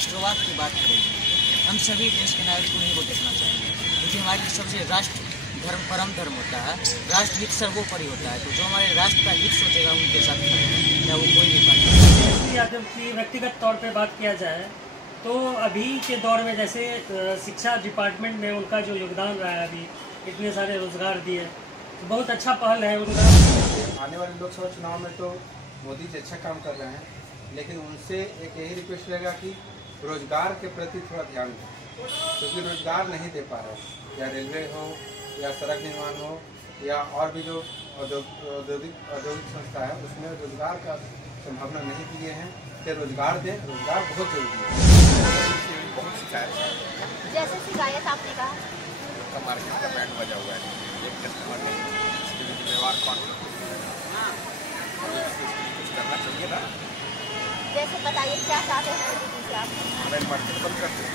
राष्ट्रवाद की बात करेगी। हम सभी देश के नागरिक उन्हीं को देखना चाहेंगे, क्योंकि हमारे सबसे राष्ट्र धर्म परम धर्म होता है, राष्ट्र हित सर्वोपरि होता है। तो जो हमारे राष्ट्र का हित सोचेगा उनके साथ क्या वो कोई भी पार्टी। यादव की व्यक्तिगत तौर पे बात किया जाए तो अभी के दौर में जैसे शिक्षा डिपार्टमेंट में उनका जो योगदान रहा है, अभी इतने सारे रोजगार दिए, तो बहुत अच्छा पहल है उनका। आने वाले लोकसभा चुनाव में तो मोदी जी अच्छा काम कर रहे हैं, लेकिन उनसे एक यही रिक्वेस्ट रहेगा कि रोजगार के प्रति थोड़ा ध्यान दें, क्योंकि रोजगार नहीं दे पा रहे, या रेलवे हो या सड़क निर्माण हो या और भी जो औद्योगिक संस्था है उसमें रोजगार का संभावना नहीं दिए हैं। कि रोजगार दें, रोजगार बहुत जरूरी है। बहुत शिकायत है, जैसे शिकायत आपने कहा उसका मार्केट का बैंड बजा हुआ है, एक कस्टमर नहीं, इसके लिए व्यवहार कौन कुछ करना चाहिए ना। जैसे बताइए क्या चाहते हैं मोदी जी आप? हमें मार्केट बंद कर दें।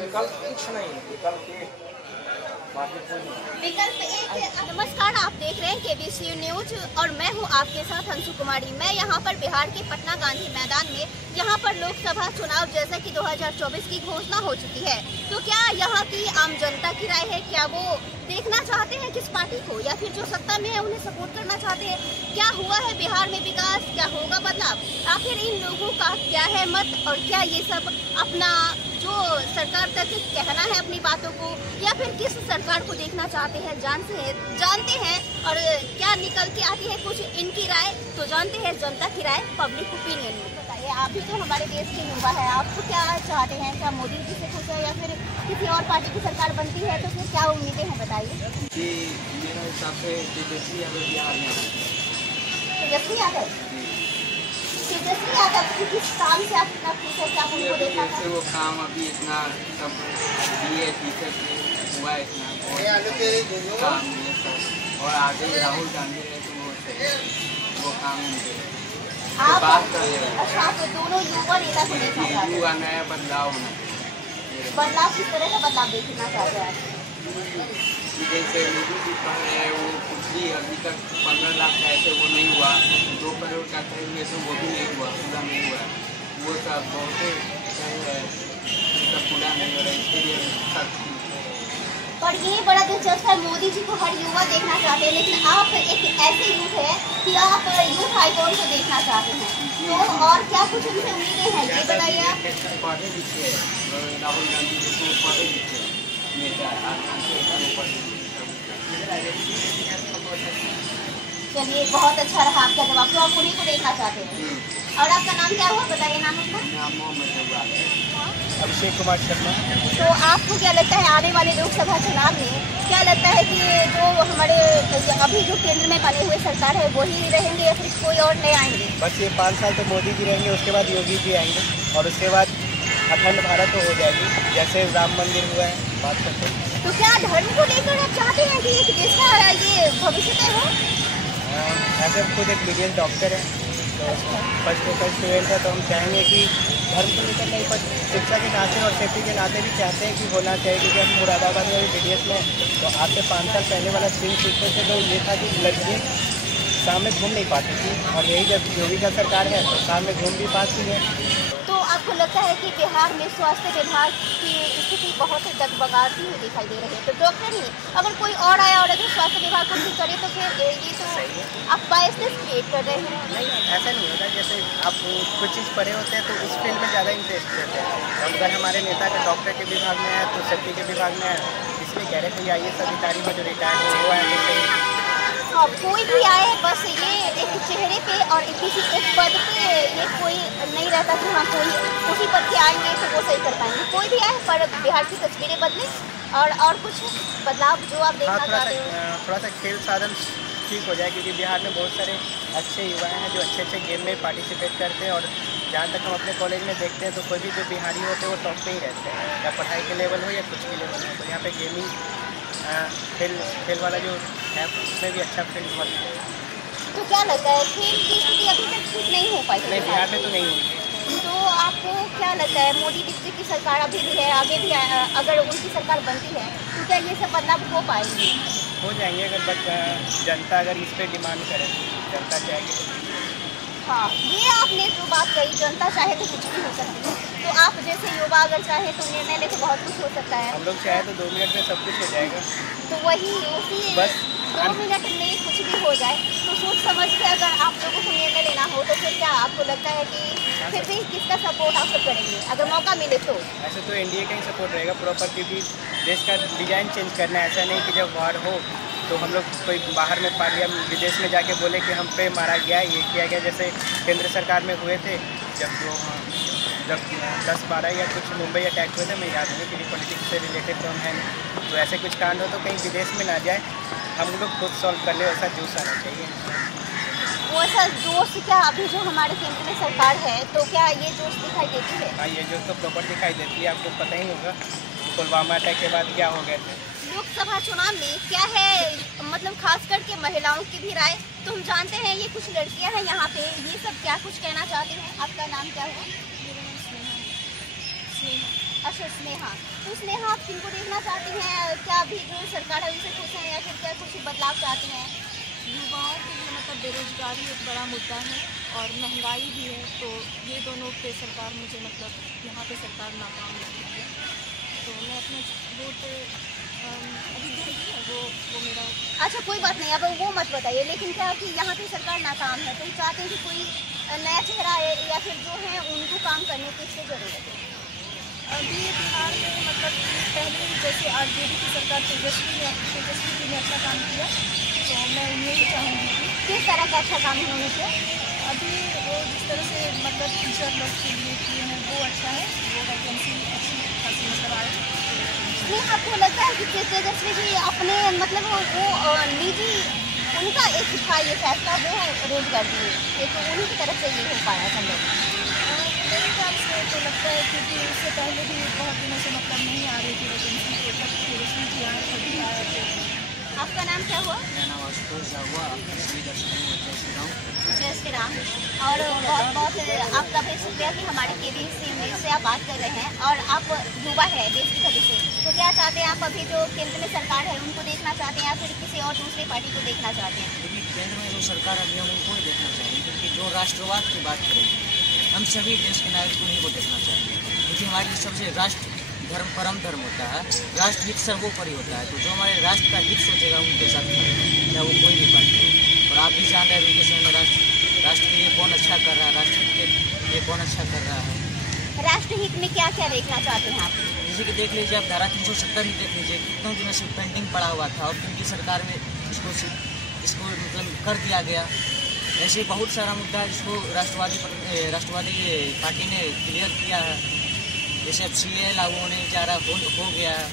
विकल्प कुछ नहीं, विकल्प एक। नमस्कार, आप देख रहे हैं केबीसी न्यूज और मैं हूं आपके साथ अंशु कुमारी। मैं यहां पर बिहार के पटना गांधी मैदान में, यहां पर लोकसभा चुनाव जैसा कि 2024 की घोषणा हो चुकी है, तो क्या यहां की आम जनता की राय है? क्या वो देखना चाहते हैं किस पार्टी को, या फिर जो सत्ता में है उन्हें सपोर्ट करना चाहते हैं? क्या हुआ है बिहार में विकास, क्या होगा बदलाव? आखिर इन लोगों का क्या है मत, और क्या ये सब अपना जो सरकार तक कहना है अपनी बातों को, या फिर किस सरकार को देखना चाहते हैं जानते हैं और क्या निकल के आती है कुछ इनकी राय, तो जानते हैं जनता की राय, पब्लिक ओपिनियन में। बताइए, आप भी तो हमारे देश के युवा है, आप तो क्या चाहते हैं? क्या मोदी जी से खुश है या फिर किसी और पार्टी की सरकार बनती है तो फिर क्या उम्मीदें हैं, बताइए। जी, मेरे हिसाब से तेजस्वी यादव बिहार में तेजस्वी यादव की किस काम से आप इतना खुश है? क्या उनको देखा था? वो काम अभी इतना सब दिए टीचर हुआ, इतना काम ये सब, और आगे राहुल गांधी रहे तो वो काम आप बात कर रहे हैं। अच्छा, तो दोनों युवा नेता को देखना चाहते हैं। युवा नया बदलाव होना चाहिए। बदलाव किस तरह का बदलाव देखना चाहते हैं आप? जैसे मोदी जी कह रहे हैं वो कुछ भी अभी तक 15 लाख का ऐसे वो नहीं हुआ, 2 करोड़ का कहेंगे तो वो भी नहीं हुआ, पूरा नहीं हुआ। वो सब बहुत सब पूरा नहीं हो रहा, इसके लिए सब। पर ये बड़ा दिलचस्प है, मोदी जी को हर युवा देखना चाहते हैं, लेकिन आप एक ऐसे यूथ है कि आप यूथ आइकॉन को देखना चाहते हैं, तो और क्या कुछ उनसे उम्मीदें हैं, ये बताइए आप। पढ़े लिखे राहुल गांधी जी को पढ़े लिखे नेता, चलिए, बहुत अच्छा रहा आपका जवाब, तो आप उन्हीं को देखना चाहते हैं। और आपका नाम क्या हुआ, बताइए नाम अपना। अभिषेक कुमार शर्मा। तो आपको क्या लगता है आने वाले लोकसभा चुनाव में क्या लगता है कि जो हमारे अभी जो केंद्र में बने हुए सरकार है वही रहेंगे या फिर कोई और नए आएंगे? बस ये 5 साल तो मोदी जी रहेंगे, उसके बाद योगी जी आएंगे, और उसके बाद अखंड भारत तो हो जाएगी, जैसे राम मंदिर हुआ है बात करते हैं। तो क्या धर्म को लेकर आप चाहते हैं कि एक देश का ये भविष्य तय हो? ऐसे खुद एक BDS डॉक्टर है, तो फर्स्ट स्टूडेंट है, तो हम चाहेंगे कि धर्म को लेकर नहीं, पर शिक्षा के नाते और सेफ्टी के नाते भी चाहते हैं कि होना चाहिए। क्योंकि हम मुरादाबाद में भी BDS में तो आज से 5 साल पहले वाला सीन सीखते थे, तो ये था कि लड़की शाम में घूम नहीं पाती थी, और यही जब योगी का सरकार है तो शाम में घूम भी पाती है। तो आपको लगता है कि बिहार में स्वास्थ्य विभाग की स्थिति बहुत डगमगाती हुई दिखाई दे रही है, तो डॉक्टर ही अगर कोई और आया और अगर स्वास्थ्य विभाग को ठीक करे तो फिर ये तो आप बायसनेस क्रिएट कर रहे हैं। नहीं, ऐसा नहीं होता। जैसे आप कुछ चीज़ पढ़े होते हैं तो उस फील्ड में ज़्यादा इंटरेस्ट रहते हैं, और अगर हमारे नेता का डॉक्टर के विभाग में है तो सेफ्टी के विभाग में है, इसलिए कह रहे थे IAS अधिकारी में जो रिटायर हुआ है तो सही। हाँ, कोई भी आए, बस ये एक चेहरे पे और किसी एक पद पे ये कोई नहीं रहता कि हाँ कोई उसी पद के आएंगे तो वो सही कर पाएंगे। कोई भी आए, पर बिहार की तस्वीरें बदले और कुछ बदलाव जो आप देखना चाहते हो। थोड़ा सा खेल साधन ठीक हो जाए, क्योंकि बिहार में बहुत सारे अच्छे युवा हैं जो अच्छे अच्छे गेम में पार्टिसिपेट करते हैं, और जहाँ तक हम अपने कॉलेज में देखते हैं तो कोई भी जो बिहारी होते हैं वो टॉप पे ही रहते हैं, या पढ़ाई के लेवल हो या कुछ भी लेवल हो। तो यहाँ पे गेमिंग खेल वाला जो है उसमें भी अच्छा फील्ड हुआ। तो क्या लगता है खेल की स्थिति अभी तक ठीक नहीं हो पाई? नहीं, बिहार में तो नहीं हुई। तो आपको क्या लगता है मोदी जी की सरकार अभी भी है, आगे भी अगर उनकी सरकार बनती है तो क्या ये सब बदलाव हो पाएंगे? हो जाएंगे, अगर जनता अगर इस पर डिमांड करे, जनता चाहेगी। हाँ, ये आपने जो बात कही, जनता चाहे तो कुछ भी हो सकती है। तो आप जैसे युवा अगर चाहे तो निर्णय ले तो बहुत कुछ हो सकता है। हम लोग चाहे तो 2 मिनट में सब कुछ हो जाएगा। तो वही उसी बस 2 मिनट में कुछ भी हो जाए, तो सोच समझ के अगर आप लोगों को निर्णय लेना हो तो फिर क्या आपको लगता है कि फिर भी किसका सपोर्ट आप सब करेंगे अगर मौका मिले तो? ऐसे तो एनडीए का ही सपोर्ट रहेगा प्रॉपर, क्योंकि देश का डिजाइन चेंज करना है। ऐसा नहीं कि जब वार हो तो हम लोग कोई बाहर में पा लिया, विदेश में जाके बोले कि हम पे मारा गया, ये किया गया। जैसे केंद्र सरकार में हुए थे जब 10-12 या कुछ मुंबई अटैक हुए थे, मैं याद नहीं क्योंकि पॉलिटिक्स से रिलेटेड तो हम हैं नहीं। तो ऐसे कुछ कांड हो तो कहीं विदेश में ना जाए, हम लोग खुद सॉल्व कर ले, वैसा जोश आना चाहिए। वो ऐसा जोश क्या अभी जो हमारे केंद्र में सरकार है तो क्या ये जोश दिखाई देती है? हाँ, ये जोश तो प्रॉपर दिखाई देती है। आपको पता ही होगा पुलवामा अटैक के बाद क्या हो गए थे। लोकसभा चुनाव में क्या है, मतलब खास करके महिलाओं की भी राय, तो हम जानते हैं ये कुछ लड़कियां हैं यहाँ पे, ये सब क्या कुछ कहना चाहती हैं? आपका नाम क्या हुआ? अच्छा, स्नेहा। तो स्नेहा, आप किनको देखना चाहती हैं? क्या अभी जो सरकार है उसे खुश हैं या फिर क्या कुछ बदलाव चाहती हैं? युवाओं के लिए मतलब बेरोजगारी एक बड़ा मुद्दा है और महंगाई भी है, तो ये दोनों पे सरकार मुझे मतलब यहाँ पे सरकार नाकाम लगती है। तो मैं अपना वोट अभी दूँगी, वो मेरा। अच्छा, कोई बात नहीं, अब वो मत बताइए, लेकिन क्या कि यहाँ पे सरकार नाकाम है तो चाहते हैं कि कोई नया चेहरा है या फिर जो है उनको काम करने की इससे ज़रूरत है? अभी बिहार में मतलब पहले जैसे आरजेडी की सरकार तेजस्वी ने अच्छा काम किया, तो मैं उन्हें ही चाहूँगी कि किस तरह का अच्छा काम उन्होंने किया? अभी वो जिस तरह से मतलब टीचर लोग के लिए किए हैं वो अच्छा है, वो वैकेंसी अच्छी खासी मतलब आए। नहीं, आपको लगता है कि तेजस्वी जी अपने मतलब वो निजी उनका एक था ये फैसला वो रोक कर दिए, ये तो उन्हीं की तरफ से ये हो पाया संभव? मेरे हिसाब से तो लगता है क्योंकि उससे पहले भी बहुत दिनों से मतलब नहीं आ रही थी वैकेंसी, तो जब तेजस्वी जी आए तभी आया थे। आपका नाम क्या हुआ? मेरा नाम आशुतोष हुआ। जय श्री राम। और बहुत बहुत आपका भी शुक्रिया कि हमारे केबीसी न्यूज़ से आप बात कर रहे हैं और आप युवा है देश की छवि से, तो क्या चाहते हैं आप अभी जो केंद्र में सरकार है उनको देखना चाहते हैं या फिर किसी और दूसरी पार्टी को देखना चाहते हैं? क्योंकि केंद्र में जो सरकार अभी हम उनको ही देखना चाहेंगे, क्योंकि जो राष्ट्रवाद की बात करेंगे हम सभी देश के नागरिक उन्हीं को देखना चाहेंगे, क्योंकि हमारे लिए सबसे राष्ट्र धर्म परम धर्म होता है, राष्ट्र हित सर्वोपरि होता है। तो जो हमारे राष्ट्र का हित सोचेगा उनके साथ खड़ेगा, चाहे वो कोई भी पार्टी हो। और आप भी जान रहे हैं अभी के समय में राष्ट्र के लिए कौन अच्छा कर रहा है, राष्ट्र के लिए कौन अच्छा कर रहा है। राष्ट्र हित में क्या क्या देखना चाहते हैं आप? जैसे कि देख लीजिए आप धारा 370 ही देख लीजिए, कितनों दिनों से पेंडिंग पड़ा हुआ था और उनकी सरकार में इसको मतलब कर दिया गया। ऐसे बहुत सारा मुद्दा जिसको राष्ट्रवादी पार्टी ने क्लियर किया है। जैसे अब CAA लागू होने जा रहा हो गया है,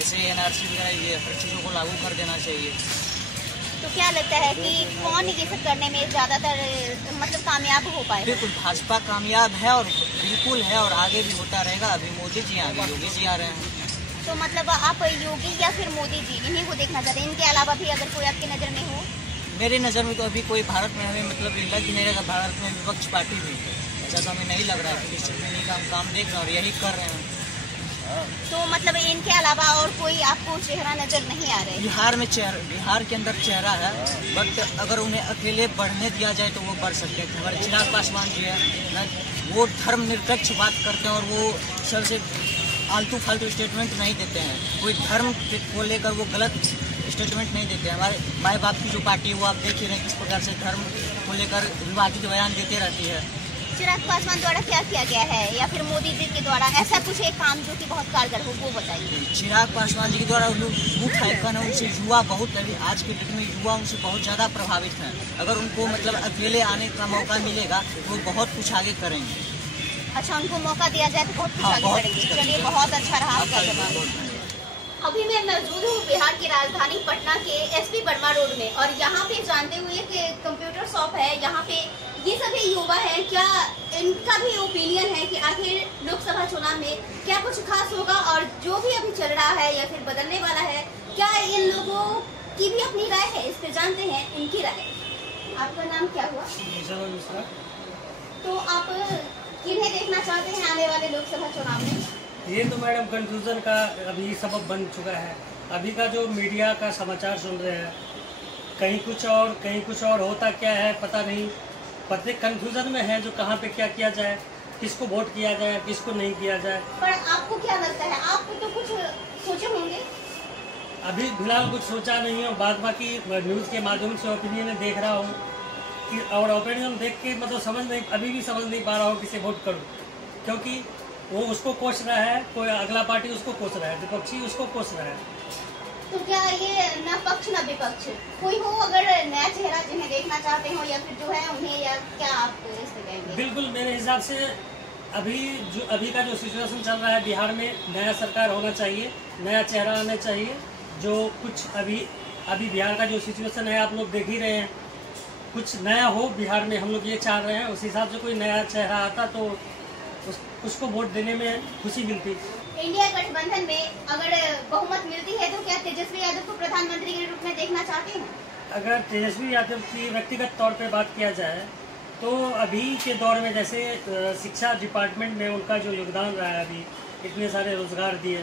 ऐसे NRC वगैरह ये हर चीज़ों को लागू कर देना चाहिए। तो क्या लगता है कि कौन ये सब करने में ज़्यादातर मतलब कामयाब हो पाए? बिल्कुल भाजपा कामयाब है और बिल्कुल है और आगे भी होता रहेगा। अभी मोदी जी आ गए, योगी जी आ रहे हैं। तो मतलब आप योगी या फिर मोदी जी इन्हीं को देखना चाहते हैं? इनके अलावा भी अगर कोई आपकी नज़र में हो? मेरी नज़र में तो अभी कोई भारत में हमें मतलब लग नहीं रहेगा। भारत में विपक्ष पार्टी भी है, ऐसा तो हमें नहीं लग रहा है, क्योंकि सिर्फ इन्हीं का हम काम देख रहे हैं और यही कर रहे हैं। तो मतलब इनके अलावा और कोई आपको चेहरा नजर नहीं आ रहा है? बिहार के अंदर चेहरा है, बट अगर उन्हें अकेले बढ़ने दिया जाए तो वो बढ़ सकते हैं। हमारे चिराग पासवान जी है ना, वो धर्मनिरपेक्ष बात करते हैं और वो सबसे आलतू फालतू स्टेटमेंट नहीं देते हैं। कोई धर्म को लेकर वो गलत स्टेटमेंट नहीं देते हैं। हमारे माए बाप की जो पार्टी है वो आप देख ही रहे हैं किस प्रकार से धर्म को लेकर विवादित बयान देते रहती है। चिराग पासवान द्वारा क्या किया गया है या फिर मोदी जी के द्वारा ऐसा कुछ एक काम जो कि बहुत कारगर हो वो बताइए। चिराग पासवान जी के द्वारा बूथ आइकन है, उनसे युवा बहुत आज के डेट में युवा उनसे बहुत ज़्यादा प्रभावित हैं। अगर उनको मतलब अकेले आने का मौका मिलेगा तो वो बहुत कुछ आगे करेंगे। अच्छा, उनको मौका दिया जाए तो बहुत कुछ आगे करेंगे। चलिए, बहुत अच्छा रहा आपका जवाब। अभी मैं मौजूद हूँ बिहार की राजधानी पटना के SP वर्मा रोड में और यहाँ पे जानते हुए कि कंप्यूटर शॉप है, यहाँ पे ये सभी युवा हैं, क्या इनका भी ओपिनियन है कि आखिर लोकसभा चुनाव में क्या कुछ खास होगा और जो भी अभी चल रहा है या फिर बदलने वाला है, क्या इन लोगों की भी अपनी राय है? इस पे जानते हैं इनकी राय। आपका नाम क्या हुआ? तो आप किन्हें देखना चाहते हैं आने वाले लोकसभा चुनाव में? ये तो मैडम कंफ्यूजन का अभी सबब बन चुका है। अभी का जो मीडिया का समाचार सुन रहे हैं, कहीं कुछ और होता क्या है पता नहीं। प्रत्येक कंफ्यूजन में है जो कहाँ पे क्या किया जाए, किसको वोट किया जाए, किसको नहीं किया जाए। पर आपको क्या लगता है, आप तो कुछ सोचे होंगे? अभी फिलहाल कुछ सोचा नहीं हूँ, बाद बाकी न्यूज़ के माध्यम से ओपिनियन देख रहा हूँ कि, और ओपिनियन देख के मतलब अभी भी समझ नहीं पा रहा हूँ किसे वोट करूँ, क्योंकि वो उसको कोस रहा है, कोई अगला पार्टी उसको कोस रहा है, विपक्षी उसको कोस रहा है। तो क्या ये न पक्ष न विपक्ष कोई हो, अगर नया चेहरा जिन्हें देखना चाहते हो या फिर जो है उन्हें, या क्या आप इस पे कहेंगे? बिल्कुल, मेरे हिसाब से अभी का जो सिचुएशन चल रहा है बिहार में, नया सरकार होना चाहिए, नया चेहरा आना चाहिए। जो कुछ अभी बिहार का जो सिचुएशन है आप लोग देख ही रहे हैं, कुछ नया हो बिहार में, हम लोग ये चाह रहे हैं। उस हिसाब से कोई नया चेहरा आता तो उसको वोट देने में खुशी मिलती। इंडिया गठबंधन में अगर बहुमत मिलती है तो क्या तेजस्वी यादव को प्रधानमंत्री के रूप में देखना चाहते हैं? अगर तेजस्वी यादव की व्यक्तिगत तौर पे बात किया जाए तो अभी के दौर में जैसे शिक्षा डिपार्टमेंट में उनका जो योगदान रहा है, अभी इतने सारे रोजगार दिए,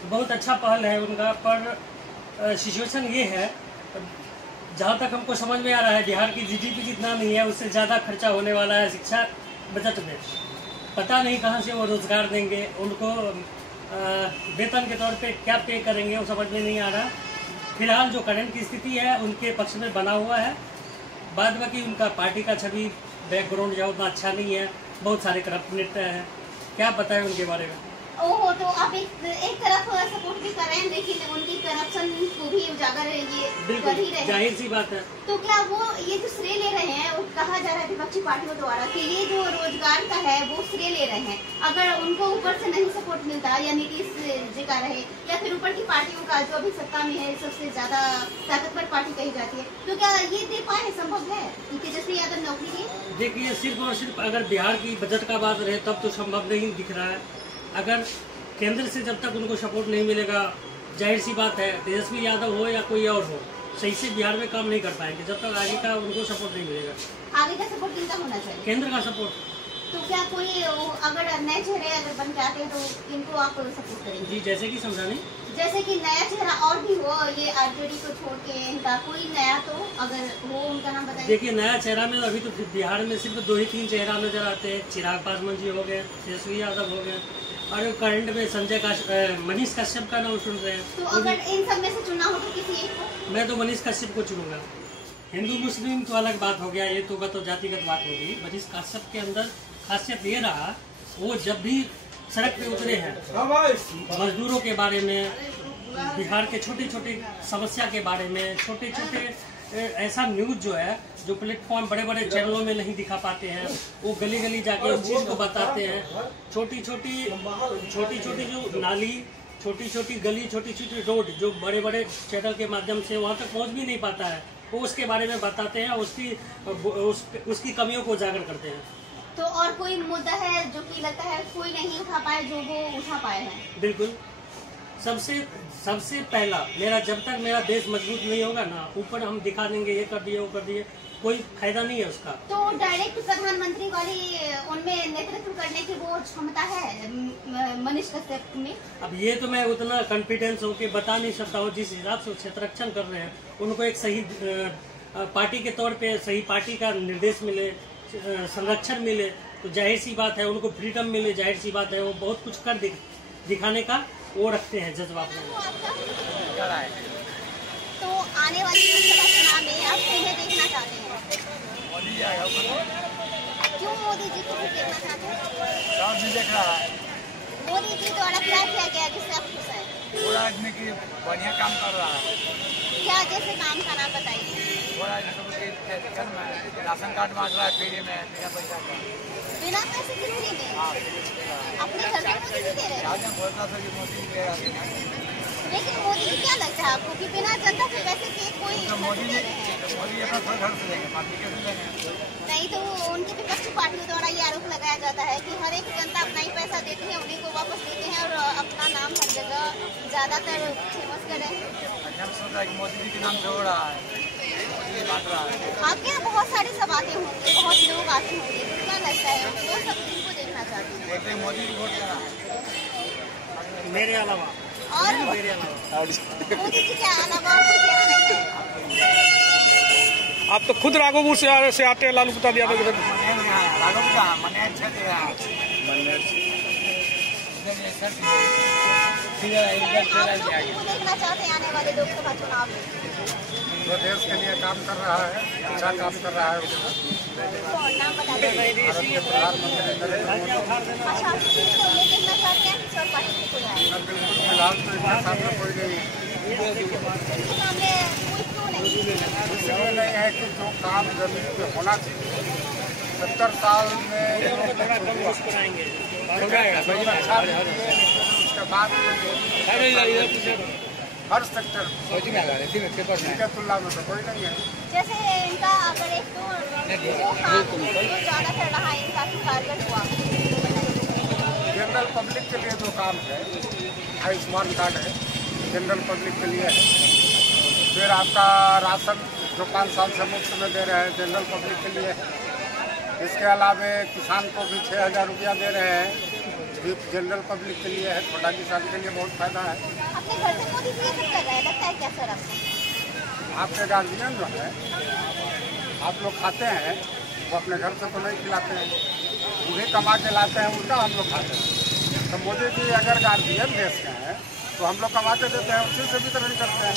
तो बहुत अच्छा पहल है उनका। पर सिचुएशन ये है, जहाँ तक हमको समझ में आ रहा है, बिहार की जीडीपी जितना नहीं है उससे ज़्यादा खर्चा होने वाला है शिक्षा बजट में। पता नहीं कहाँ से वो रोजगार देंगे, उनको वेतन के तौर पे क्या पे करेंगे वो समझ में नहीं आ रहा। फिलहाल जो करंट की स्थिति है उनके पक्ष में बना हुआ है। बाद बाकी उनका पार्टी का छवि बैकग्राउंड जो उतना अच्छा नहीं है, बहुत सारे करप्ट नेता हैं, क्या पता है उनके बारे में। ओहो, तो आप एक तरफ सपोर्ट भी कर रहे हैं, लेकिन उनकी करप्शन को भी उजागर ये कर ही रहे हैं। जाहिर सी बात है। तो क्या वो ये जो श्रेय ले रहे हैं, वो कहा जा रहा है विपक्षी पार्टियों द्वारा कि ये जो रोजगार का है वो श्रेय ले रहे हैं, अगर उनको ऊपर से नहीं सपोर्ट मिलता या नीतीश जी का रहे या फिर ऊपर की पार्टियों का जो अभी सत्ता में है सबसे ज्यादा ताकतवर पार्टी कही जाती है, तो क्या ये दे पाए? संभव है कि तेजस्वी यादव नौकरी दे? देखिए, सिर्फ और सिर्फ अगर बिहार की बजट का बात रहे तब तो संभव नहीं दिख रहा है। अगर केंद्र से जब तक उनको सपोर्ट नहीं मिलेगा, जाहिर सी बात है तेजस्वी यादव हो या कोई और हो, सही से बिहार में काम नहीं कर पाएंगे जब तक आगे का उनको सपोर्ट नहीं मिलेगा। आगे का सपोर्ट किनका होना चाहिए? केंद्र का सपोर्ट। तो क्या कोई अगर नए चेहरे अगर बन जाते हैं तो इनको आप सपोर्ट करेंगे? जी, जैसे कि समझा नहीं? जैसे कि नया चेहरा और भी हो, ये आरजेडी को छोड़ के इनका कोई नया, तो अगर हो उनका नाम बताइए। देखिए, नया चेहरा में अभी तो बिहार में सिर्फ 2 ही 3 चेहरा नजर आते हैं। चिराग पासवान जी हो गए, तेजस्वी यादव हो गए, और करंट में मनीष कश्यप का नाम सुन रहे हैं। तो अगर इन सब में से चुना हो तो किसी एक को? मैं तो मनीष कश्यप को चुनूंगा। हिंदू मुस्लिम तो अलग बात हो गया, ये तो जातिगत बात होगी। मनीष कश्यप के अंदर खासियत ये रहा, वो जब भी सड़क पे उतरे हैं, मजदूरों के बारे में, बिहार के छोटे छोटे समस्या के बारे में, छोटे छोटे ऐसा न्यूज जो है जो प्लेटफॉर्म बड़े बड़े चैनलों में नहीं दिखा पाते हैं, वो गली गली जाके उस चीज़ को बताते हैं। छोटी छोटी जो नाली, छोटी छोटी गली, छोटी छोटी रोड जो बड़े बड़े चैनल के माध्यम से वहाँ तक पहुँच भी नहीं पाता है, वो उसके बारे में बताते हैं, उसकी कमियों को उजागर करते हैं। तो और कोई मुद्दा है जो कि लगता है कोई नहीं उठा पाए जो वो उठा पाए हैं? बिल्कुल, सबसे पहला जब तक मेरा देश मजबूत नहीं होगा ना, ऊपर हम दिखा देंगे ये कर दिए वो कर दिए, कोई फायदा नहीं है उसका। तो डायरेक्ट प्रधानमंत्री वाली उनमें नेतृत्व करने की वो क्षमता है मनीष कश्यप में? अब ये तो मैं उतना कॉन्फिडेंस होके बता नहीं सकता हूँ। जिस हिसाब से क्षेत्र रक्षण कर रहे हैं, उनको एक सही पार्टी के तौर पे सही पार्टी का निर्देश मिले, संरक्षण मिले, तो जाहिर सी बात है उनको फ्रीडम मिले, जाहिर सी बात है वो बहुत कुछ कर दिखाने का वो रखते हैं जज्बात में। तो आने वाले लोकसभा चुनाव में आप किन्हें देखना चाहते हैं? मोदी आएगा। क्यों मोदी जी को देखना चाहते हैं? राम जी देख रहा है। मोदी जी द्वारा क्या किया गया जिससे आप खुश हैं? पूरा आदमी की बढ़िया काम कर रहा है। क्या जैसे काम का नाम बताइए? राशन कार्ड बांट रहा है फ्री में, बिना पैसा का। बिना पैसे की फ्री में? अपने घर में मोदी जी दे रहे हैं? लेकिन मोदी जी क्या लगता है आपको कि बिना जनता के पैसे के कोई मोदी अपना घर से देंगे, पार्टी कैसे देंगे? नहीं, तो उनकी विपक्षी पार्टियों द्वारा ये आरोप लगाया जाता है कि हर एक जनता अपना ही पैसा देती है, उन्हीं को वापस देते हैं और अपना नाम हर जगह ज्यादातर फेमस कर रहे हैं। मोदी जी के नाम से हो रहा है, बांट रहा है। आपके यहाँ बहुत सारी सभाएं होंगी, बहुत लोग आते होंगे, क्या लगता है वो सब किनको देखना चाहते हैं? मोदी जी वोट देना मेरे अलावा और मोदी जी के अलावा कोई चेहरा नहीं है? आप तो खुद राघोपुर से आते हैं लालू प्रसाद यादव के साथ। देखना चाहते हैं आने वाले लोकसभा चुनाव में? जो देश के लिए काम कर रहा है, अच्छा काम कर रहा है। नाम बता दीजिए। प्रधानमंत्री नरेंद्र मोदी। अच्छा, आप किसी को नहीं देखना चाहते हैं किसी और पार्टी को जाए? फिलहाल तो इसके सामने कोई नहीं सामने कोई क्यों नहीं? इसलिए नहीं है कि जो काम जमीन पे होना चाहिए 70 साल में उसके बाद हर सेक्टर की तुलना में तो कोई नहीं है। जैसे इनका अगर एक तो काम जो ज़्यादा कर रहा है इनका कि कारगर हुआ जनरल पब्लिक के लिए जो काम है, आयुष्मान कार्ड है, जनरल पब्लिक के लिए है। फिर आपका राशन जो 5 साल से मुफ्त में दे रहे हैं, जनरल पब्लिक के लिए है। इसके अलावा किसान को भी 6,000 रुपया दे रहे हैं, भी जनरल पब्लिक के लिए है। छोटा किसान के लिए बहुत फायदा है। अपने घर से मोदी जी ये सब कर रहे हैं, लगता है क्या सर आपको? आपके गार्जियन जो है, आप लोग खाते हैं, वो अपने घर से तो नहीं खिलाते हैं, उन्हें कमा के लाते हैं, उनका हम लोग खाते हैं। तो मोदी जी अगर गार्जियन देश के हैं तो हम लोग कमा के देते हैं, उसी से वितरण करते हैं।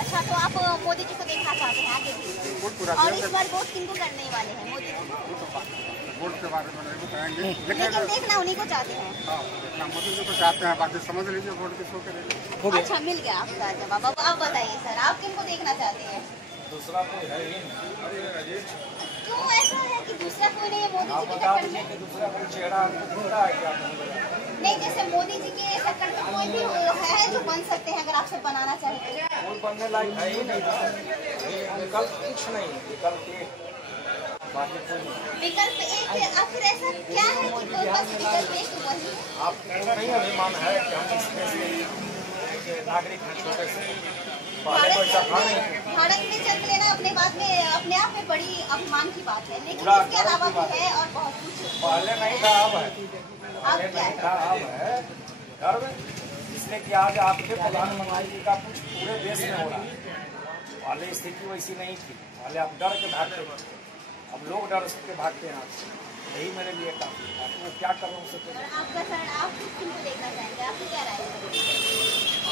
अच्छा, तो आप मोदी जी को देखना चाहते हैं आगे भी? और इस बार वोट किनको करने वाले हैं मोदी जी? वोट के बारे में नहीं बताएंगे, लेकिन देखना उन्हीं को चाहते हैं। हाँ, देखना मोदी जी को चाहते हैं, बाकी समझ लीजिए वोट किसको करेंगे। अच्छा, मिल गया आपका जवाब। अब आप बताइए सर, आप किनको देखना चाहते हैं? दूसरा कोई है ही क्यों ऐसा है कि दूसरा कोई नहीं है मोदी जी के टक्कर में? दूसरा कोई चेहरा दिखता है क्या? नहीं, जैसे मोदी जी के टक्कर में कोई भी है जो बन सकते हैं अगर आपसे बनाना चाहे तो? कोई बनने लायक है ही नहीं, विकल्प कुछ नहीं, विकल्प एक, बाकी कोई नहीं। विकल्प एक है, आखिर ऐसा क्या है कि कोई बस विकल्प एक वही? आपको नहीं अभिमान है कि हम इस देश के नागरिक हैं, छोटे से पहले तो ऐसा था नहीं। भारत में जन्म लेना अपने अपने आप में बड़ी अभिमान की बात है, लेकिन इसके अलावा भी है और बहुत कुछ। पहले नहीं था, अब है। अब क्या है? अब है गर्व, इसलिए कि आज आपके प्रधानमंत्री जी का कुछ पूरे देश में हो रहा है। पहले स्थिति वैसी नहीं थी, पहले आप डर के भागते थे, अब लोग डर के भागते हैं आपसे। यही मेरे लिए काफी है। मैं क्या कर रहा हूँ उससे आपका सर, आप किसको देखना चाहेंगे? आपकी क्या राय है?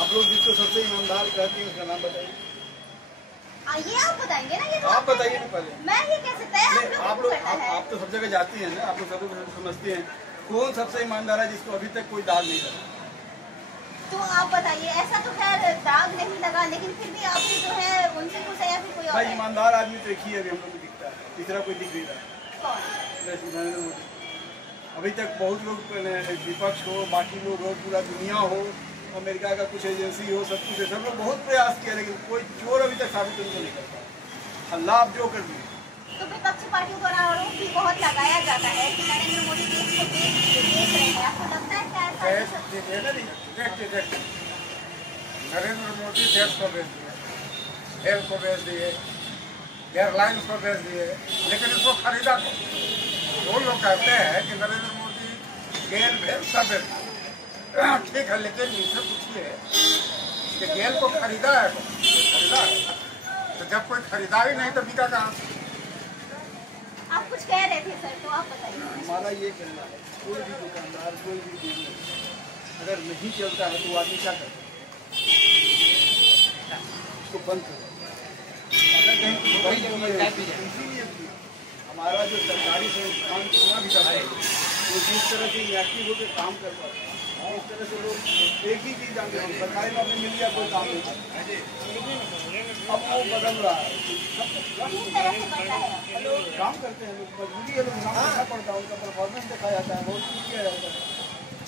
आप लोग जिसको सबसे ईमानदार कहते हैं उसका नाम बताइए। ये आप बताएंगे ना? ये तो आप बताइए ना पहले। मैं ये कह सकता है आप तो सब जगह जाती हैं ना, आप लोग सब समझती हैं कौन सबसे ईमानदार है जिसको अभी तक कोई दाग नहीं लगा। तो आप बताइए। ऐसा तो खैर दाग नहीं लगा, लेकिन फिर भी आपसे जो है उनसे कुछ या फिर कोई और भाई है? ईमानदार आदमी तो एक ही अभी हम लोग को दिखता है, तीसरा कोई दिख नहीं रहा। कौन? नरेंद्र मोदी। अभी तक बहुत लोग विपक्ष हो, बाकी लोग हो, पूरा दुनिया हो, अमेरिका का कुछ एजेंसी हो, सब कुछ है, सब लोग बहुत प्रयास किया, लेकिन कोई चोर अभी तक साबित उनको नहीं कर पाया। लाभ जो कर दिए। तो विपक्षी पार्टियों द्वारा आरोप भी बहुत लगाया जाता है कि नरेंद्र मोदी देश को बेच रहे हैं। आपको लगता है क्या ऐसा? देखिए, नरेंद्र मोदी देश को बेच दिए, रेल को बेच दिए, एयरलाइंस को बेच दिए, लेकिन इसको खरीदा तो वो लोग कहते हैं कि नरेंद्र मोदी गेल भेल सब बेच दिए। ठीक है, लेकिन इनसे पूछिए कि गेल को खरीदा है, तो जब कोई खरीदा ही नहीं तो बिका कहाँ? आप कुछ कह रहे थे सर, तो आप बताइए। हमारा ये कहना है, कोई भी दुकानदार, कोई भी बिजनेस अगर नहीं चलता है तो आदमी क्या करता है? उसको बंद करो। अगर कहीं हमारा जो सरकारी संस्थान चुना भी जाता है, वो जिस तरह से एक्टिव होकर काम कर पाते हैं, इस तरह से लोग एक ही चीज जानते हैं, सरकारी नौकरी मिल गया कोई काम नहीं करता। अब वो बदल रहा है, किस तरह से बनता है? लोग काम करते हैं, लोग मजबूरी है, लोग नाम देखना पड़ता है, उनका परफॉर्मेंस देखा जाता है, बहुत कुछ किया जाता है।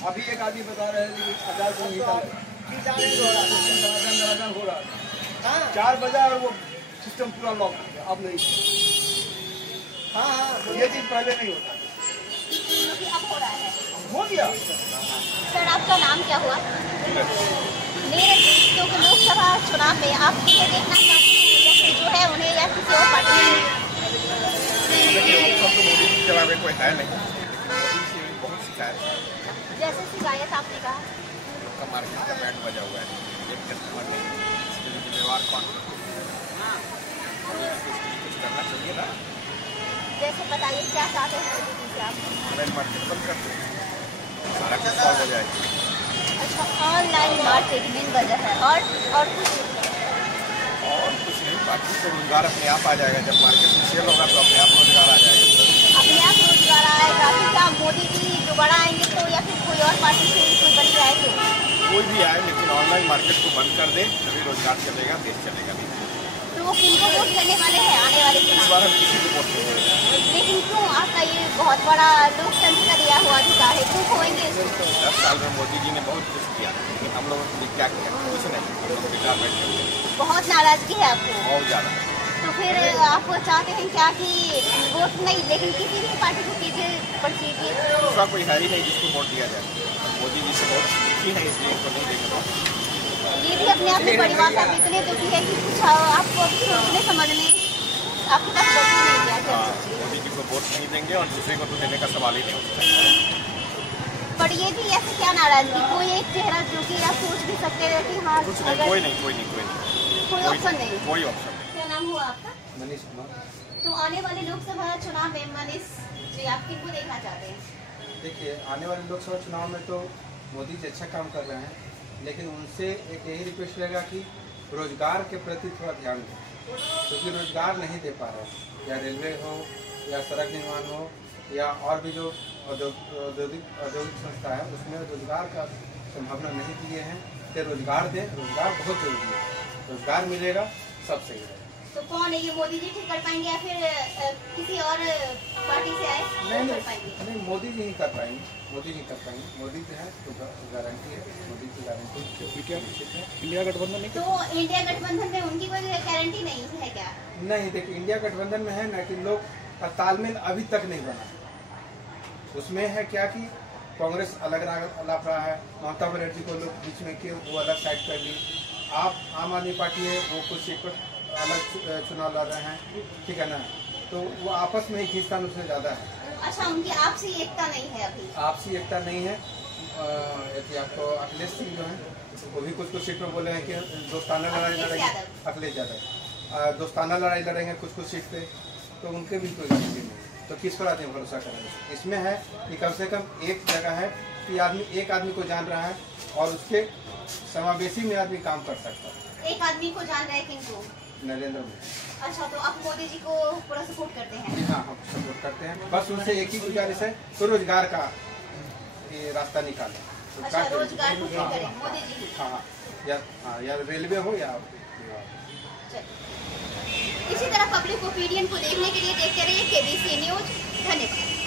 अभी एक आदमी बता रहे हैं कि आचार संहिता हो रहा है, 4 बजा और वो सिस्टम पूरा लॉक हो गया, अब नहीं। हाँ, ये चीज पहले नहीं होता, अब हो रहा है। हो गया। सर, आपका नाम क्या हुआ? नीरज। तो लोकसभा चुनाव में आप किसे देखना चाहते हैं, या फिर जो है उन्हें या किसी और पार्टी में? मोदी के अलावा कोई है नहीं, मोदी से बहुत शिकायत है। जैसे शिकायत आपने कहा, लोग का मार्केट का बैंड बजा हुआ है, एक कस्टमर नहीं, इसके लिए जिम्मेवार कौन? कुछ करना चाहिए ना। जैसे बताइए क्या चाहते हैं मोदी जी से आप? ऑनलाइन मार्केट बंद कर दो, सारा कुछ सॉल्व हो जाएगा। अच्छा, ऑनलाइन मार्केट मेन वजह है और कुछ नहीं, बाकी तो रोजगार अपने आप आ जाएगा। जब मार्केट में सेल होगा तो अपने आप रोजगार आ जाएगा। अपने आप रोजगार आएगा तो क्या मोदी जी दोबारा आएंगे तो, या फिर कोई और पार्टी से कोई बन के आए तो? कोई भी आए, लेकिन ऑनलाइन मार्केट को बंद कर दे तभी रोजगार चलेगा, देश चलेगा नहीं। तो वो किनको वोट करने वाले हैं आने वाले इस चुनाव? बार हम किसी को वोट नहीं देंगे। लेकिन क्यों? आपका ये बहुत बड़ा लोकतंत्र का दिया हुआ अधिकार है, क्यों खोएंगे इसको? 10 साल में मोदी जी ने बहुत कुछ किया, लेकिन हम लोगों ने क्या किया? कुछ नहीं। हम लोग बेकार बैठ गए। बहुत नाराजगी है आपको? बहुत ज़्यादा। तो फिर आप चाहते हैं क्या कि वोट नहीं, लेकिन किसी भी पार्टी को कीजिए पर कीजिए? दूसरा कोई है ही नहीं जिसको वोट दिया जाए। मोदी जी से बहुत दुखी है, इसलिए इनको नहीं देंगे। ये भी अपने आप में बड़ी बात है। इतने दुखी है कि कुछ आपको अभी सोचने समझने आपके पास वक्त ही नहीं दिया। मोदी जी को वोट नहीं देंगे और दूसरे को तो देने का सवाल ही नहीं उठता। पर ये भी ऐसे क्या नाराजगी? कोई एक चेहरा जो कि आप सोच भी सकते हैं कि हाँ कुछ नहीं, कोई ऑप्शन नहीं, कोई ऑप्शन नहीं। क्या नाम हुआ आपका? मनीष कुमार। तो आने वाले लोकसभा चुनाव में मनीष जी आप किनको देखना चाहते हैं? देखिए, आने वाले लोकसभा चुनाव में तो मोदी जी अच्छा काम कर रहे हैं, लेकिन उनसे एक यही रिक्वेस्ट रहेगा कि रोजगार के प्रति थोड़ा ध्यान दें, क्योंकि रोजगार नहीं दे पा रहे हैं। या रेलवे हो, या सड़क निर्माण हो, या और भी जो औद्योगिक संस्था है उसमें रोजगार का संभावना नहीं दिए हैं। तो रोजगार दें, रोजगार बहुत जरूरी है। रोजगार मिलेगा सब सही है। तो कौन है ये, मोदी जी ठीक कर पाएंगे या फिर किसी और पार्टी से आए नहीं कर पाएंगे? नहीं, मोदी जी ही कर पाएंगे। मोदी जी कर पाएंगे। मोदी जो है तो गारंटी है, मोदी की गारंटी। इंडिया गठबंधन नहीं? तो इंडिया गठबंधन में उनकी कोई गारंटी नहीं है क्या? नहीं, देखिए, इंडिया गठबंधन में है ना कि लोग का तालमेल अभी तक नहीं बना। उसमें है क्या कि कांग्रेस अलग लाभ रहा है, ममता बनर्जी को लोग बीच में के वो अलग साइड कर ली। आप आम आदमी पार्टी है, वो कुछ सीट पर अलग चुनाव लड़ रहे हैं, ठीक है ना। तो वो आपस में ही खींचतान उसमें ज़्यादा है। अच्छा, उनकी आपसी एकता नहीं है अभी? आपसी एकता नहीं है। आपको अखिलेश सिंह जो है वो भी कुछ सीट पर बोले हैं कि दोस्ताना लड़ाई लड़ेंगे। अखिलेश यादव दोस्ताना लड़ाई लड़ेंगे कुछ सीट पे, तो उनके भी कोई गारंटी नहीं। तो किस पर आदमी भरोसा करेंगे? इसमें है कि कम से कम एक जगह है कि एक आदमी को जान रहा है और उसके समावेशी में आदमी काम कर सकता है। एक आदमी को जान रहे हैं, किनको? नरेंद्र मोदी। अच्छा, तो आप मोदी जी को पूरा सपोर्ट करते हैं? हाँ, हम सपोर्ट करते हैं। बस उनसे एक ही गुजारिश है तो रोजगार का ये रास्ता निकालें। अच्छा, रोजगार को करें मोदी जी? हाँ, या रेलवे हो या इसी तरह पब्लिक ओपिनियन को देखने के लिए देखते रहिए KBC न्यूज। धन्यवाद।